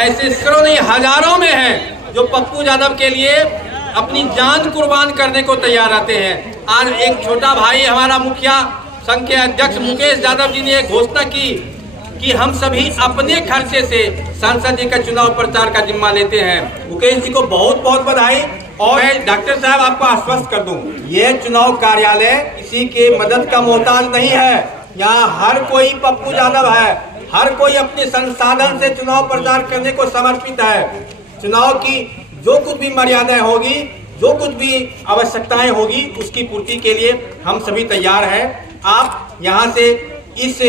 ऐसे सैकड़ों नहीं हजारों में हैं जो पप्पू यादव के लिए अपनी जान कुर्बान करने को तैयार रहते हैं। आज एक छोटा भाई हमारा मुखिया संघ के अध्यक्ष मुकेश यादव जी ने घोषणा की कि हम सभी अपने खर्चे से सांसद जी का चुनाव प्रचार का जिम्मा लेते हैं। मुकेश जी को बहुत बहुत बधाई। और मैं डॉक्टर साहब आपको आश्वस्त कर दूं, ये चुनाव कार्यालय किसी के मदद का मोहताज नहीं है। यहाँ हर कोई पप्पू यादव है, हर कोई अपने संसाधन से चुनाव प्रचार करने को समर्पित है। चुनाव की जो कुछ भी मर्यादाएं होगी, जो कुछ भी आवश्यकताएं होगी, उसकी पूर्ति के लिए हम सभी तैयार हैं। आप यहाँ से इस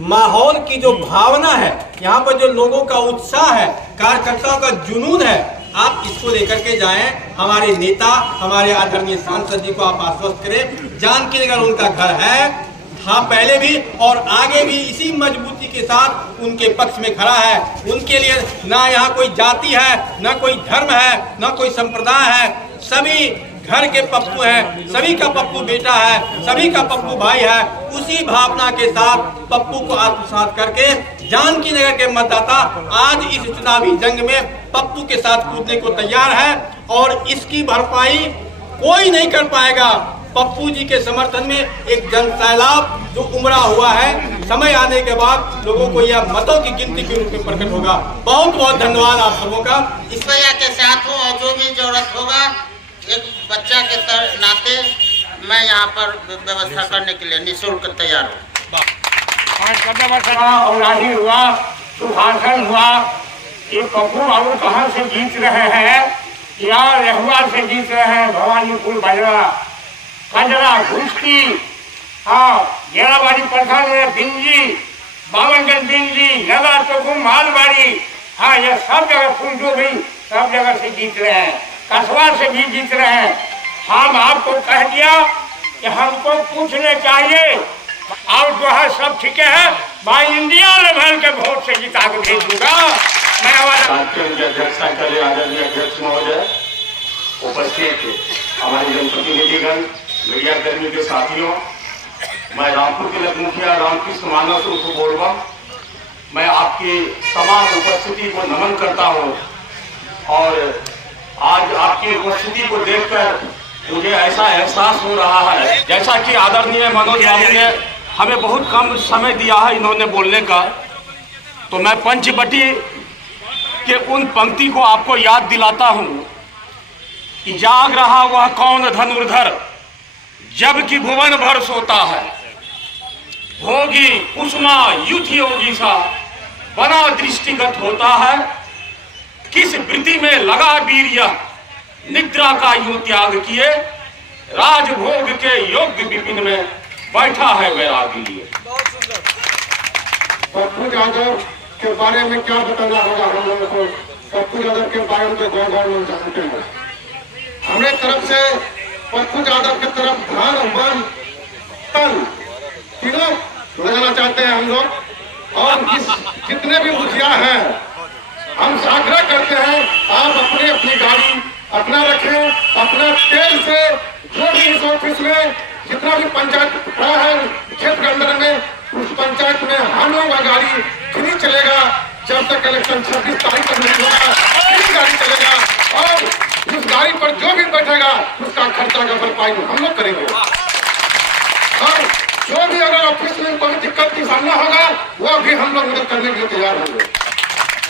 माहौल की जो भावना है, यहाँ पर जो लोगों का उत्साह है, कार्यकर्ताओं का जुनून है, आप इसको लेकर के जाएं। हमारे नेता, हमारे आदरणीय सांसद जी को आप आश्वस्त करें। जानकी नगर उनका घर है, हाँ पहले भी और आगे भी इसी मजबूती के साथ उनके पक्ष में खड़ा है। उनके लिए ना यहाँ कोई जाति है, ना कोई धर्म है, ना कोई संप्रदाय है, सभी घर के पप्पू हैं, सभी का पप्पू बेटा है, सभी का पप्पू भाई है। उसी भावना के साथ पप्पू को आत्मसात करके जानकी नगर के मतदाता आज इस चुनावी जंग में पप्पू के साथ कूदने को तैयार है और इसकी भरपाई कोई नहीं कर पाएगा। पप्पू जी के समर्थन में एक जन सैलाब जो उमड़ा हुआ है, समय आने के बाद लोगों को यह मतों की गिनती के रूप में प्रकट होगा। बहुत बहुत धन्यवाद आप सबों का। इस भैया के साथ हूँ और जो भी जरूरत होगा एक बच्चा के नाते मैं यहाँ पर व्यवस्था करने के लिए निःशुल्क तैयार हूँ। औलाही हुआ, सुभाषण हुआ, ये पप्पू बाबू कहाँ से जीत रहे हैं? या रहुआ से जीत रहे हैं। भवानीपुर बजरा, कजरा, घुसकी, हाँ गेराबाड़ी प्रखंड में बिंजी, बावनगंज बिंजी, नगर चौकुम, मालबाड़ी, हाँ ये सब जगह फुलटू भी सब जगह से जीत रहे हैं। कसबा से भी जीत रहे हैं। हम आपको कह दिया कि हमको पूछने चाहिए और जो है सब ठीक है, भाई इंडिया लेवल के वोट से जिता के भेज दूंगा मैं। अध्यक्षता करे आदरणीय अध्यक्ष महोदय, उपस्थित हमारे जनप्रतिनिधिगण, मीडिया कर्मी के साथियों, मैं रामपुर के लग मुखिया रामकृष्ण मानस उर्फ बोलबम, मैं आपकी तमाम उपस्थिति को नमन करता हूँ। और आज आपकी उपस्थिति को देखकर मुझे ऐसा एहसास हो रहा है, जैसा कि आदरणीय मनोज बाबू ने हमें बहुत कम समय दिया है इन्होंने बोलने का, तो मैं पंचवटी के उन पंक्ति को आपको याद दिलाता हूँ कि जाग रहा वह कौन धनुर्धर, जबकि भुवन भर सोता है, भोगी उष्मा युद्ध योगी सा बना दृष्टिगत होता है, किस वृत्ति में लगा वीर यह निद्रा का यूं त्याग किए, राजभोग के योग्य विपिन में बैठा है वैरागी लिए। पप्पू यादव के बारे में क्या बताना होगा हम लोगों को? पप्पू यादव के बारे में तो गाँव लोग जानते हैं। हमें तरफ से पप्पू यादव की तरफ धन मन तन तीनों लगाना चाहते हैं हम लोग। और जितने भी मुखिया हैं, हम आग्रह करते हैं आप अपनी अपनी गाड़ी अपना रखें, अपना तेल से जो भी इस ऑफिस में जितना भी पंचायत है क्षेत्र के अंदर में, उस पंचायत में हम लोग का गाड़ी फ्री चलेगा जब तक इलेक्शन 26 तारीख तक नहीं होगा। फ्री गाड़ी चलेगा और उस गाड़ी पर जो भी बैठेगा उसका खर्चा का भरपाई हम लोग करेंगे। और जो भी अगर ऑफिस में कोई दिक्कत की सामना होगा वो भी हम लोग मदद करने के लिए तैयार होंगे।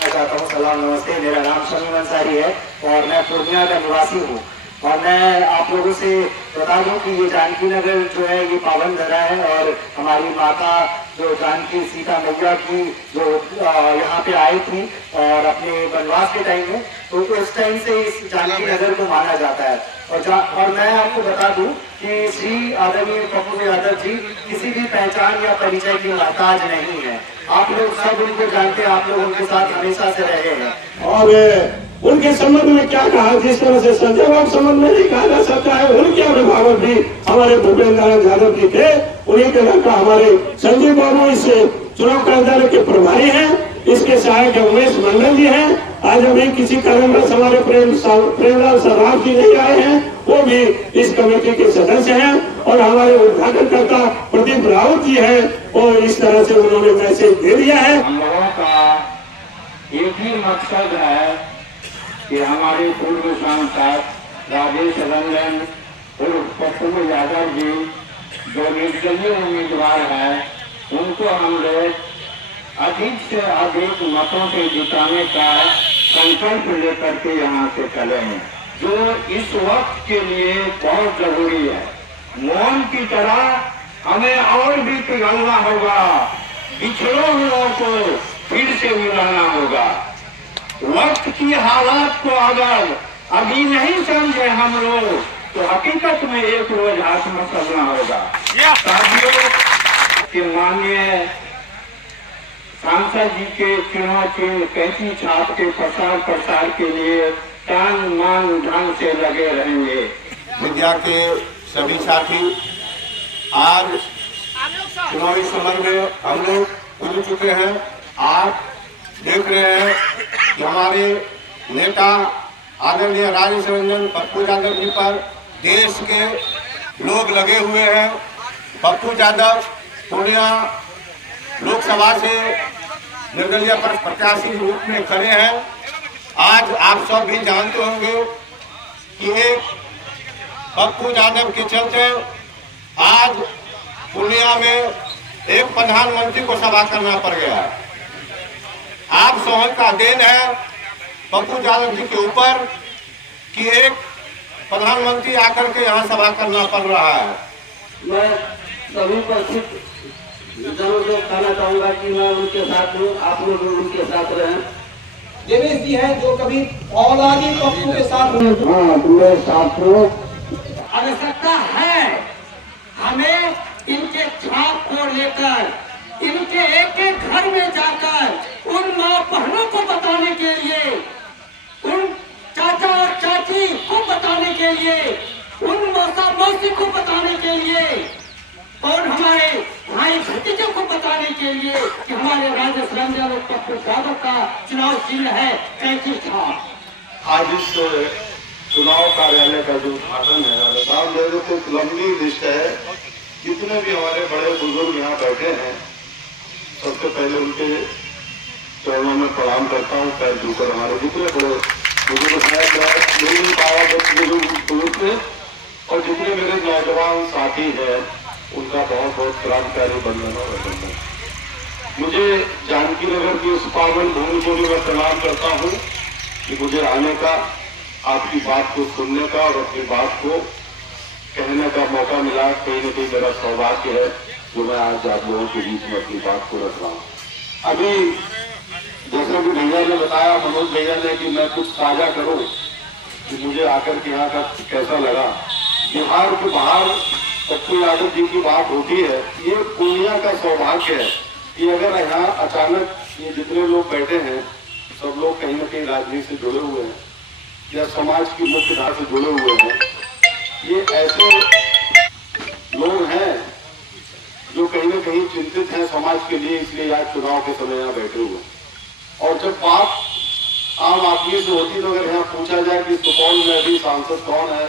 चाहता हूँ। सलाम, नमस्ते। मेरा नाम शमीम अंसारी है और मैं पूर्णिया का निवासी हूँ। और मैं आप लोगों से बता दूं कि ये जानकी नगर जो है ये पावन धरा है और हमारी माता जो जानकी सीता मैया की जो यहाँ पे आई थी और अपने वनवास के टाइम में, तो उस टाइम से इस जानकी नगर को माना जाता है। और मैं आपको बता दूं कि श्री आदरणीय पप्पू यादव जी किसी भी पहचान या परिचय की मोहताज नहीं है। आप लोग सब उनको जानते हैं, आप लोग उनके साथ हमेशा से रहे हैं। और उनके संबंध में क्या कहा, जिस तरह से संजय बाबू संबंध में नहीं कहा जा सकता है, उनके अभिभावक भी हमारे भूपेंद्र नारायण यादव जी थे। उन्हीं के लड़का हमारे संजय बाबू इस चुनाव कार्यालय के प्रभारी हैं। इसके सहायक उमेश मंडल जी हैं। आज अभी किसी कारणवश हमारे प्रेमलाल सर्राफ जी नहीं आए हैं, वो भी इस कमेटी के सदस्य हैं। और हमारे उद्घाटनकर्ता प्रदीप राउत जी हैं और इस तरह से उन्होंने मैसेज दे दिया है। हम लोगों का एक ही मकसद है कि हमारे पूर्व सांसद राजेश रंजन उर्फ पप्पू यादव जी जो निर्दलीय उम्मीदवार हैं उनको हम लोग अधिक से अधिक मतों से जिताने का संकल्प लेकर के यहाँ से चले हैं, जो इस वक्त के लिए बहुत जरूरी है। मोहन की तरह हमें और भी पिघलना होगा, बिछड़े हुओं को फिर से मिलाना होगा। वक्त की हालात को अगर अभी नहीं समझे हम लोग तो हकीकत में एक रोज हाथ में चलना होगा। साथियों के माननीय सांसद जी के चुनाव चिन्ह कैंची छाप के प्रसार के लिए तन मन धन से लगे रहेंगे। मीडिया के सभी साथी, आज चुनावी समर में हम लोग जुड़ चुके हैं। आज देख रहे हैं कि हमारे नेता आदरणीय राजेश रंजन पप्पू यादव जी पर देश के लोग लगे हुए हैं। पप्पू यादव पूर्णिया लोकसभा से निर्दलीय प्रत्याशी रूप में खड़े हैं। आज आप सब भी जानते होंगे कि एक पप्पू यादव के चलते आज पूर्णिया में एक प्रधानमंत्री को सभा करना पड़ गया है। आप सब का देन है पप्पू यादव जी के ऊपर कि एक प्रधानमंत्री आकर के यहाँ सभा करना पड़ रहा है। मैं सभी उपस्थित जनों से कहना चाहूंगा कि मैं उनके साथ हूँ, आप लोग उनके साथ रहें। देवेश जी हैं जो कभी औलादी पप्पू के साथ मेरे साथियों, आवश्यकता है हमें इनके छाप को लेकर इनके एक एक घर में जाकर उन माँ बहनों को बताने के लिए, उन चाचा और चाची को बताने के लिए, उन मौसा मौसी को बताने के लिए और हमारे भाई भतीजों को बताने के लिए कि हमारे राजेश रंजन और पप्पू यादव का चुनाव चिन्ह है कैंची छाप। आज इस चुनाव कार्यालय का जो उद्घाटन है, साहब मेरे को एक लंबी लिस्ट है। जितने भी हमारे बड़े बुजुर्ग यहाँ बैठे हैं, सबसे पहले उनके चरणों में प्रणाम करता हूँ। पैर छूकर हमारे जितने बड़े बुजुर्ग हैं, मेरी बाबा बुजुर्ग थे, और जितने मेरे नौजवान साथी हैं उनका बहुत बहुत क्रांतिकारी बंधन और अभिनंदन। मुझे जानकी नगर की इस पावन भूमि को भी मैं प्रणाम करता हूँ कि मुझे आने का, आपकी बात को सुनने का और अपनी बात को कहने का मौका मिला। कहीं न कहीं मेरा सौभाग्य है जो मैं आज आप लोगों के बीच में अपनी बात को रख रहा हूँ। अभी जैसे भी भैया ने बताया, मनोज भैया ने, कि मैं कुछ साझा करूँ कि मुझे आकर के यहाँ का कैसा लगा। बिहार के बाहर पप्पू यादव जी की बात होती है, ये पूर्णिया का सौभाग्य है कि अगर यहाँ अचानक ये जितने लोग बैठे हैं सब लोग कहीं न कहीं राजनीति से जुड़े हुए हैं या समाज की मुख्य धारा से जुड़े हुए हैं। ये ऐसे लोग हैं जो कहीं न कहीं चिंतित हैं समाज के लिए, इसलिए आज चुनाव के समय यहाँ बैठे हुए हैं। और जब बात आम आदमी से होती तो अगर यहाँ पूछा जाए कि सुपौल में अभी सांसद कौन है,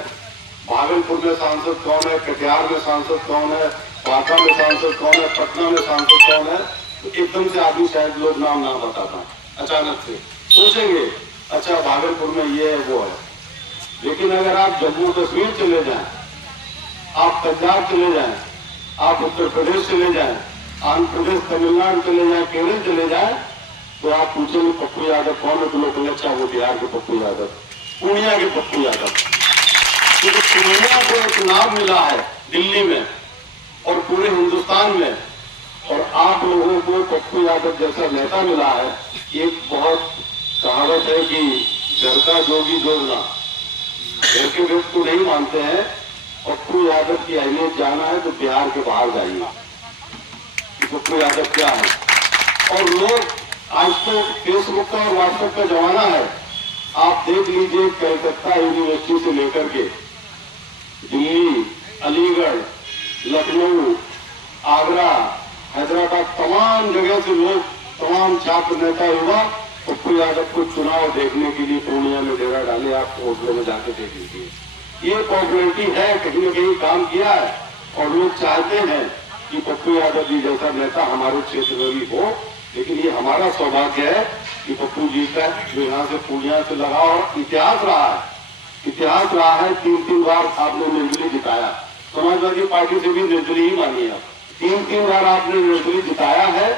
भागलपुर में सांसद कौन है, कटिहार में सांसद कौन है, बांका में सांसद कौन है, पटना में सांसद कौन है, तो एकदम से आदमी शायद लोग नाम ना बताता। अचानक से सोचेंगे अच्छा भागलपुर में ये है वो है। लेकिन अगर आप जम्मू कश्मीर चले जाएं, आप पंजाब चले जाएं, आप उत्तर प्रदेश चले जाएं, आंध्र प्रदेश, तमिलनाडु चले जाएं, केरल चले जाएं, तो आप पूछेंगे पप्पू यादव कौन है, तो लोग अच्छा वो बिहार के पप्पू यादव, पूर्णिया के पप्पू यादव। क्योंकि पूर्णिया को एक नाम मिला है दिल्ली में और पूरे हिंदुस्तान में, और आप लोगों को पप्पू यादव जैसा नेता मिला है। एक बहुत कहावत है कि घर का जोगी जोगना, घर के लोग तो नहीं मानते हैं। पप्पू यादव की अहमियत जाना है तो बिहार के बाहर जाइए कि पप्पू यादव क्या है। और लोग आज तो फेसबुक का और व्हाट्सएप का जमाना है, आप देख लीजिए कलकत्ता यूनिवर्सिटी से लेकर के दिल्ली, अलीगढ़, लखनऊ, आगरा, हैदराबाद, तमाम जगह से लोग, तमाम छात्र नेता युवा पप्पू यादव को चुनाव देखने के लिए पूर्णिया में डेरा डाले। आप होटलों में जाके देख लीजिए, ये पॉपुलरिटी है, कहीं न कहीं काम किया है और लोग चाहते हैं कि पप्पू यादव जी जैसा नेता हमारे क्षेत्र में भी हो लेकिन ये हमारा सौभाग्य है कि पप्पू जी का जो यहाँ से पूर्णिया से लगा और इतिहास रहा है 3 बार आपने निर्दलीय जिताया। समाजवादी पार्टी से भी निर्दलीय ही मानी है, 3 बार आपने निर्दलीय जिताया है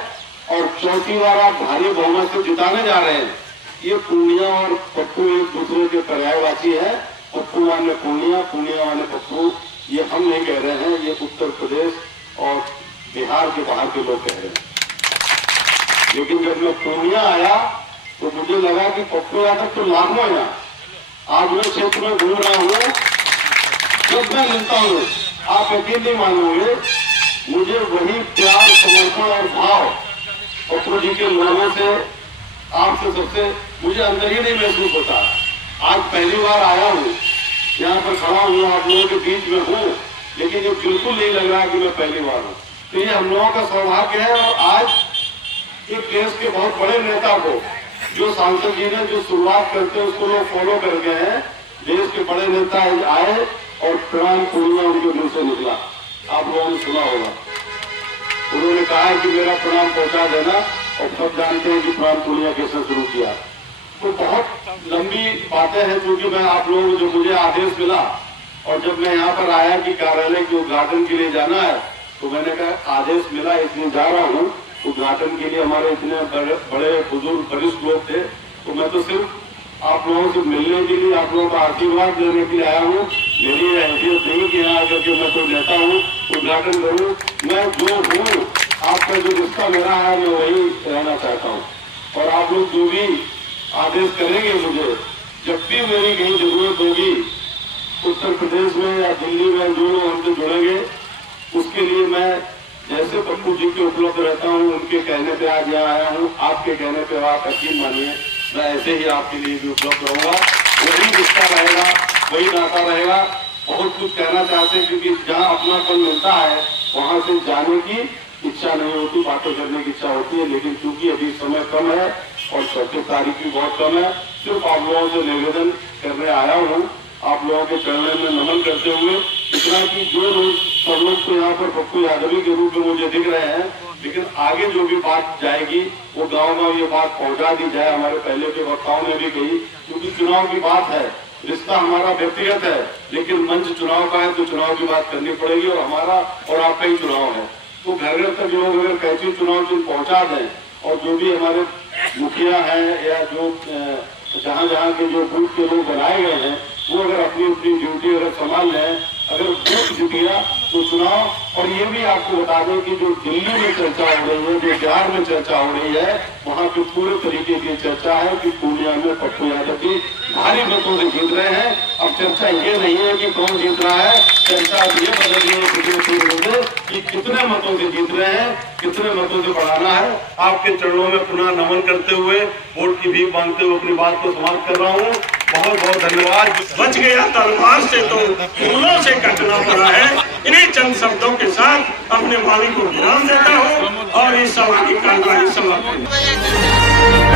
और 4थी बार आप भारी बहुमत से जिताने जा रहे हैं। ये पूर्णिया और पप्पू एक दूसरे के पर्यायवाची है। पप्पू माने पूर्णिया, पूर्णिया माने पप्पू। ये हम नहीं कह रहे हैं, ये उत्तर प्रदेश और बिहार के बाहर के लोग कह रहे हैं। लेकिन जब मैं पूर्णिया आया तो मुझे लगा कि पप्पू यादव तो लाखों है। आज मैं क्षेत्र में घूम रहा हूँ, जब मैं मिलता हूँ आप यकीन नहीं मानोगे, मुझे वही प्यार, समर्पण और भाव पप्पू जी के लोगों से, आपसे सबसे मुझे अंदर ही नहीं महसूस होता। आज पहली बार आया हूँ, यहाँ पर खड़ा हूँ, आप लोगों के बीच में हूँ, लेकिन ये बिल्कुल नहीं लग रहा कि मैं पहली बार हूँ। तो ये हम लोगों का सौभाग्य है। और आज एक देश के बहुत बड़े नेता को, जो सांसद जी ने जो शुरुआत करते हैं उसको लोग फॉलो कर गए हैं, देश के बड़े नेता आए और प्रणाम पूर्णिया उनके मुंह से निकला। आप लोगों ने सुना होगा, उन्होंने कहा कि मेरा प्रणाम पहुंचा देना, और सब जानते हैं कि प्रणाम पूर्णिया कैसे शुरू किया। तो बहुत लंबी बातें हैं, क्योंकि मैं आप लोगों को जो मुझे आदेश मिला और जब मैं यहाँ पर आया कि कार्यालय के उद्घाटन के लिए जाना है, तो मैंने कहा आदेश मिला इसलिए जा रहा हूँ। उद्घाटन के लिए हमारे इतने बड़े बुजुर्ग वरिष्ठ लोग थे, तो मैं तो सिर्फ आप लोगों से मिलने के लिए, आप लोगों का आशीर्वाद देने के लिए आया हूँ। मेरी हैसियत नहीं कि यहाँ आकर के मैं कोई नेता हूँ, उद्घाटन करूँ। मैं जो हूँ, आपका जो रिश्ता मेरा है, मैं वही रहना चाहता हूँ। और आप लोग जो भी आदेश करेंगे मुझे, जब भी मेरी कहीं जरूरत होगी उत्तर प्रदेश में या दिल्ली में, जो लोग हमसे जुड़ेंगे, उसके लिए मैं जैसे पप्पू जी के उपलब्ध रहता हूँ, उनके कहने पे आज यहाँ आया हूँ। आपके कहने पे आप यकीन मानिए मैं ऐसे ही आपके लिए भी उपलब्ध रहूंगा। वही रिश्ता रहेगा, वही नाता रहेगा। बहुत कुछ कहना चाहते हैं, क्योंकि जहाँ अपनापन मिलता है वहाँ से जाने की इच्छा नहीं होती, बातें करने की इच्छा होती है। लेकिन चूंकि अभी समय कम है और 24 तारीख भी बहुत कम है, सिर्फ आप लोगों से निवेदन करने आया हूँ, आप लोगों के चरणों में नमन करते हुए, इतना कि जो लोग सब लोग तो यहाँ पर पप्पू यादवी के रूप में मुझे दिख रहे हैं, लेकिन आगे जो भी बात जाएगी वो गांव ये बात पहुंचा दी जाए। हमारे पहले के वक्ताओं ने भी कही, क्योंकि चुनाव की बात है, रिश्ता हमारा व्यक्तिगत है, लेकिन मंच चुनाव का है, तो चुनाव की बात करनी पड़ेगी। और हमारा और आपका ही चुनाव है, तो घर घर तक लोग अगर कैसे चुनाव चिन्ह पहुंचा दें, और जो भी हमारे मुखिया हैं या जो जहाँ के जो बूथ के लोग बनाए गए हैं, वो अगर अपनी अपनी ड्यूटी अगर संभाल लें, अगर बूथ जुटिया तो चुनाव। और ये भी आपको बता दें कि जो दिल्ली में चर्चा हो रही है, जो बिहार में चर्चा हो रही है, वहाँ पे पूरे तरीके की चर्चा है कि पूर्णिया में पप्पू यादव जी भारी मतों से जीत रहे हैं। अब चर्चा ये नहीं है कि कौन जीत रहा है, चर्चा ये बदल रही है कि कितने मतों से जीत रहे हैं, कितने मतों से बढ़ाना है। आपके चरणों में पुनः नमन करते हुए, वोट की भीख मांगते हुए अपनी बात को समाप्त कर रहा हूँ। बहुत बहुत धन्यवाद। बच गया तलवार से तो फूलों से कटना पड़ा है। इन्हीं चंद शब्दों के साथ अपने मालिक को विराम देता हूँ और इस सभा की कार्यवाही समाप्त।